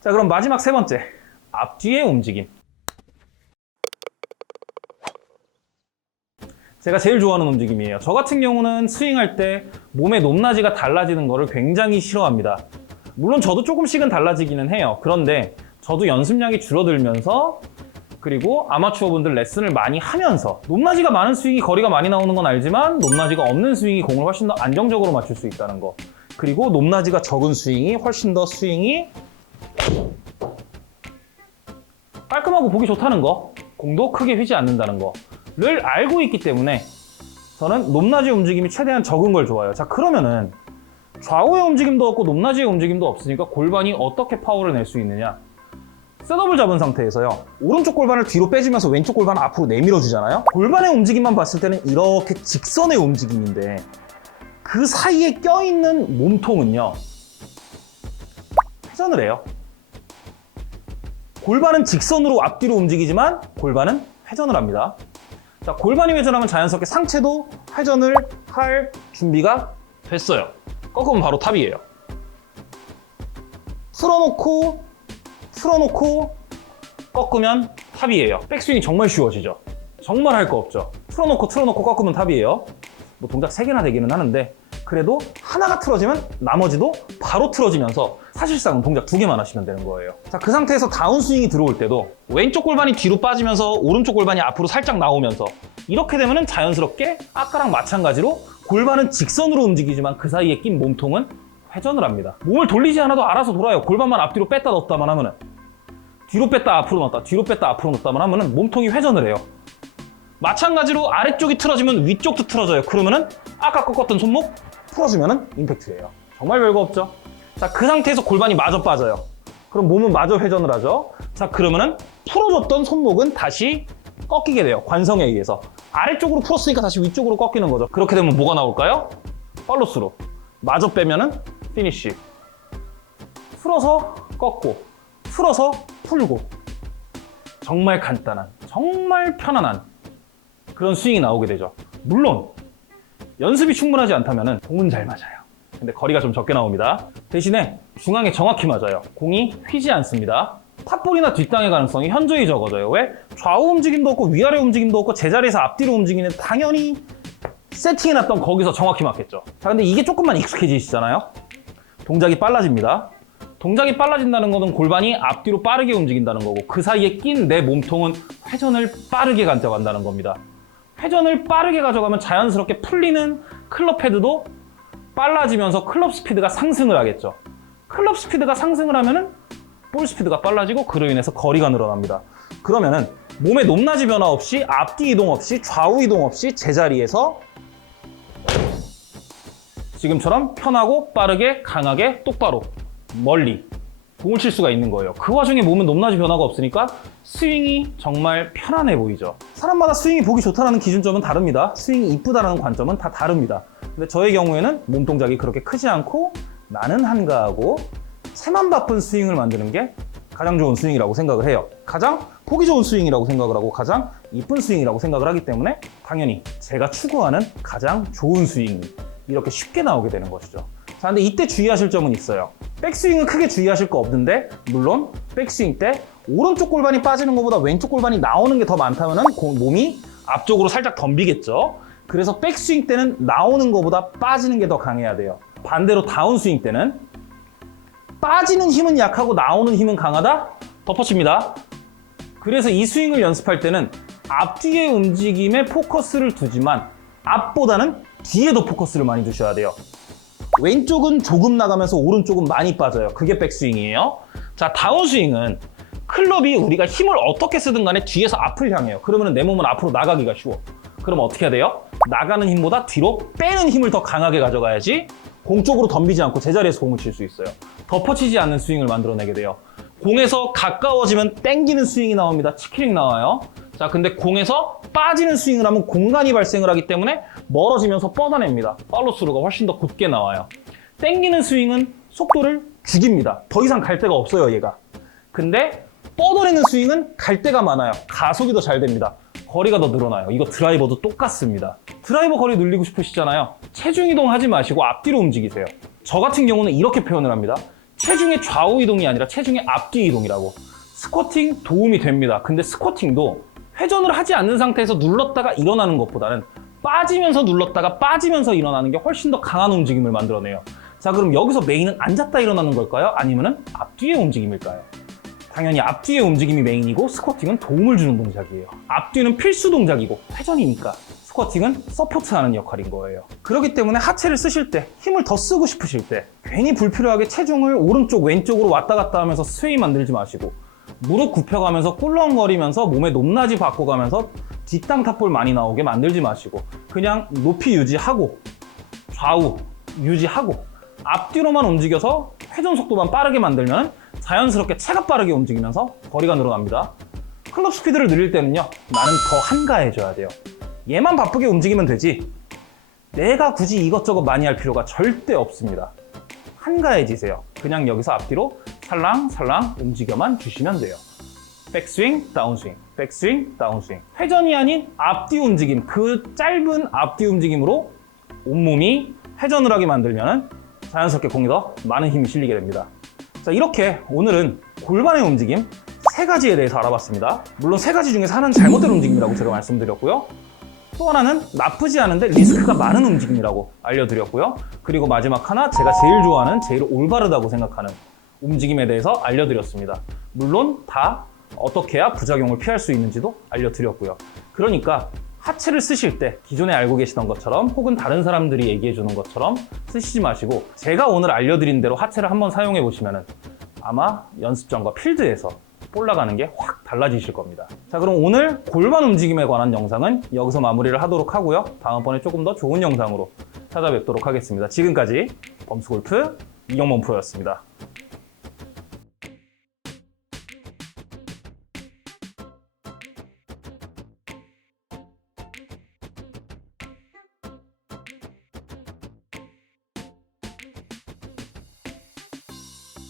자, 그럼 마지막 세 번째, 앞뒤의 움직임. 제가 제일 좋아하는 움직임이에요. 저 같은 경우는 스윙할 때 몸의 높낮이가 달라지는 거를 굉장히 싫어합니다. 물론 저도 조금씩은 달라지기는 해요. 그런데 저도 연습량이 줄어들면서, 그리고 아마추어 분들 레슨을 많이 하면서 높낮이가 많은 스윙이 거리가 많이 나오는 건 알지만 높낮이가 없는 스윙이 공을 훨씬 더 안정적으로 맞출 수 있다는 거, 그리고 높낮이가 적은 스윙이 훨씬 더 스윙이 깔끔하고 보기 좋다는 거, 공도 크게 휘지 않는다는 거를 알고 있기 때문에 저는 높낮이 움직임이 최대한 적은 걸 좋아해요. 자, 그러면은 좌우의 움직임도 없고 높낮이의 움직임도 없으니까 골반이 어떻게 파워를 낼 수 있느냐? 셋업을 잡은 상태에서요, 오른쪽 골반을 뒤로 빼주면서 왼쪽 골반을 앞으로 내밀어 주잖아요. 골반의 움직임만 봤을 때는 이렇게 직선의 움직임인데 그 사이에 껴있는 몸통은요, 회전을 해요. 골반은 직선으로 앞뒤로 움직이지만 골반은 회전을 합니다. 자, 골반이 회전하면 자연스럽게 상체도 회전을 할 준비가 됐어요. 꺾으면 바로 탑이에요. 풀어놓고 꺾으면 탑이에요. 백스윙이 정말 쉬워지죠. 정말 할 거 없죠. 틀어놓고 꺾으면 탑이에요. 뭐 동작 3개나 되기는 하는데 그래도 하나가 틀어지면 나머지도 바로 틀어지면서 사실상은 동작 2개만 하시면 되는 거예요. 자, 그 상태에서 다운스윙이 들어올 때도 왼쪽 골반이 뒤로 빠지면서 오른쪽 골반이 앞으로 살짝 나오면서 이렇게 되면은 자연스럽게 아까랑 마찬가지로 골반은 직선으로 움직이지만 그 사이에 낀 몸통은 회전을 합니다. 몸을 돌리지 않아도 알아서 돌아요. 골반만 앞뒤로 뺐다 넣었다만 하면은, 뒤로 뺐다 앞으로 넣었다, 뒤로 뺐다 앞으로 넣었다만 하면은 몸통이 회전을 해요. 마찬가지로 아래쪽이 틀어지면 위쪽도 틀어져요. 그러면은 아까 꺾었던 손목 풀어주면은 임팩트예요. 정말 별거 없죠. 자, 그 상태에서 골반이 마저 빠져요. 그럼 몸은 마저 회전을 하죠. 자, 그러면은 풀어줬던 손목은 다시 꺾이게 돼요. 관성에 의해서. 아래쪽으로 풀었으니까 다시 위쪽으로 꺾이는 거죠. 그렇게 되면 뭐가 나올까요? 팔로스루. 마저 빼면은 피니쉬. 풀어서 꺾고, 풀어서 풀고. 정말 간단한, 정말 편안한 그런 스윙이 나오게 되죠. 물론 연습이 충분하지 않다면 공은 잘 맞아요. 근데 거리가 좀 적게 나옵니다. 대신에 중앙에 정확히 맞아요. 공이 휘지 않습니다. 탑볼이나 뒷땅의 가능성이 현저히 적어져요. 왜? 좌우 움직임도 없고 위아래 움직임도 없고 제자리에서 앞뒤로 움직이는, 당연히 세팅해놨던 거기서 정확히 맞겠죠. 자, 근데 이게 조금만 익숙해지시잖아요. 동작이 빨라집니다. 동작이 빨라진다는 것은 골반이 앞뒤로 빠르게 움직인다는 거고 그 사이에 낀 내 몸통은 회전을 빠르게 가져간다는 겁니다. 회전을 빠르게 가져가면 자연스럽게 풀리는 클럽 헤드도 빨라지면서 클럽 스피드가 상승을 하겠죠. 클럽 스피드가 상승을 하면은 볼 스피드가 빨라지고 그로 인해서 거리가 늘어납니다. 그러면은 몸의 높낮이 변화 없이, 앞뒤 이동 없이, 좌우 이동 없이 제자리에서 지금처럼 편하고 빠르게 강하게 똑바로 멀리 공을 칠 수가 있는 거예요. 그 와중에 몸은 높낮이 변화가 없으니까 스윙이 정말 편안해 보이죠. 사람마다 스윙이 보기 좋다는 기준점은 다릅니다. 스윙이 이쁘다는 관점은 다 다릅니다. 근데 저의 경우에는 몸 동작이 그렇게 크지 않고 나는 한가하고 체만 바쁜 스윙을 만드는 게 가장 좋은 스윙이라고 생각을 해요. 가장 보기 좋은 스윙이라고 생각을 하고 가장 이쁜 스윙이라고 생각을 하기 때문에 당연히 제가 추구하는 가장 좋은 스윙이 이렇게 쉽게 나오게 되는 것이죠. 자, 근데 이때 주의하실 점은 있어요. 백스윙은 크게 주의하실 거 없는데, 물론 백스윙 때 오른쪽 골반이 빠지는 것보다 왼쪽 골반이 나오는 게 더 많다면 몸이 앞쪽으로 살짝 덤비겠죠. 그래서 백스윙 때는 나오는 것보다 빠지는 게 더 강해야 돼요. 반대로 다운스윙 때는 빠지는 힘은 약하고 나오는 힘은 강하다? 덮어칩니다. 그래서 이 스윙을 연습할 때는 앞뒤의 움직임에 포커스를 두지만 앞보다는 뒤에도 포커스를 많이 두셔야 돼요. 왼쪽은 조금 나가면서 오른쪽은 많이 빠져요. 그게 백스윙이에요. 자, 다운스윙은 클럽이 우리가 힘을 어떻게 쓰든 간에 뒤에서 앞을 향해요. 그러면 내 몸은 앞으로 나가기가 쉬워. 그럼 어떻게 해야 돼요? 나가는 힘보다 뒤로 빼는 힘을 더 강하게 가져가야지 공 쪽으로 덤비지 않고 제자리에서 공을 칠 수 있어요. 덮어치지 않는 스윙을 만들어내게 돼요. 공에서 가까워지면 땡기는 스윙이 나옵니다. 치키링 나와요. 자, 근데 공에서 빠지는 스윙을 하면 공간이 발생을 하기 때문에 멀어지면서 뻗어냅니다. 팔로스루가 훨씬 더 곧게 나와요. 땡기는 스윙은 속도를 죽입니다. 더 이상 갈 데가 없어요, 얘가. 근데 뻗어내는 스윙은 갈 데가 많아요. 가속이 더 잘 됩니다. 거리가 더 늘어나요. 이거 드라이버도 똑같습니다. 드라이버 거리 늘리고 싶으시잖아요. 체중 이동하지 마시고 앞뒤로 움직이세요. 저 같은 경우는 이렇게 표현을 합니다. 체중의 좌우 이동이 아니라 체중의 앞뒤 이동이라고. 스쿼팅 도움이 됩니다. 근데 스쿼팅도 회전을 하지 않는 상태에서 눌렀다가 일어나는 것보다는 빠지면서 눌렀다가 빠지면서 일어나는 게 훨씬 더 강한 움직임을 만들어내요. 자, 그럼 여기서 메인은 앉았다 일어나는 걸까요? 아니면은 앞뒤의 움직임일까요? 당연히 앞뒤의 움직임이 메인이고 스쿼팅은 도움을 주는 동작이에요. 앞뒤는 필수 동작이고 회전이니까 스쿼팅은 서포트하는 역할인 거예요. 그렇기 때문에 하체를 쓰실 때, 힘을 더 쓰고 싶으실 때 괜히 불필요하게 체중을 오른쪽 왼쪽으로 왔다 갔다 하면서 스웨이 만들지 마시고 무릎 굽혀가면서 꿀렁거리면서 몸의 높낮이 바꿔가면서 뒷땅 탑볼 많이 나오게 만들지 마시고 그냥 높이 유지하고 좌우 유지하고 앞뒤로만 움직여서 회전 속도만 빠르게 만들면 자연스럽게 체가 빠르게 움직이면서 거리가 늘어납니다. 클럽 스피드를 늘릴 때는요, 나는 더 한가해져야 돼요. 얘만 바쁘게 움직이면 되지 내가 굳이 이것저것 많이 할 필요가 절대 없습니다. 한가해지세요. 그냥 여기서 앞뒤로 살랑살랑 움직여만 주시면 돼요. 백스윙, 다운스윙, 백스윙, 다운스윙. 회전이 아닌 앞뒤 움직임, 그 짧은 앞뒤 움직임으로 온몸이 회전을 하게 만들면 자연스럽게 공이 더 많은 힘이 실리게 됩니다. 자, 이렇게 오늘은 골반의 움직임 3가지에 대해서 알아봤습니다. 물론 3가지 중에서 하나는 잘못된 움직임이라고 제가 말씀드렸고요. 또 하나는 나쁘지 않은데 리스크가 많은 움직임이라고 알려드렸고요. 그리고 마지막 하나, 제가 제일 좋아하는, 제일 올바르다고 생각하는 움직임에 대해서 알려드렸습니다. 물론 다 어떻게 해야 부작용을 피할 수 있는지도 알려드렸고요. 그러니까 하체를 쓰실 때 기존에 알고 계시던 것처럼 혹은 다른 사람들이 얘기해 주는 것처럼 쓰시지 마시고 제가 오늘 알려드린 대로 하체를 한번 사용해 보시면 아마 연습장과 필드에서 올라가는 게 확 달라지실 겁니다. 자, 그럼 오늘 골반 움직임에 관한 영상은 여기서 마무리를 하도록 하고요. 다음번에 조금 더 좋은 영상으로 찾아뵙도록 하겠습니다. 지금까지 범스골프 이경범 프로였습니다.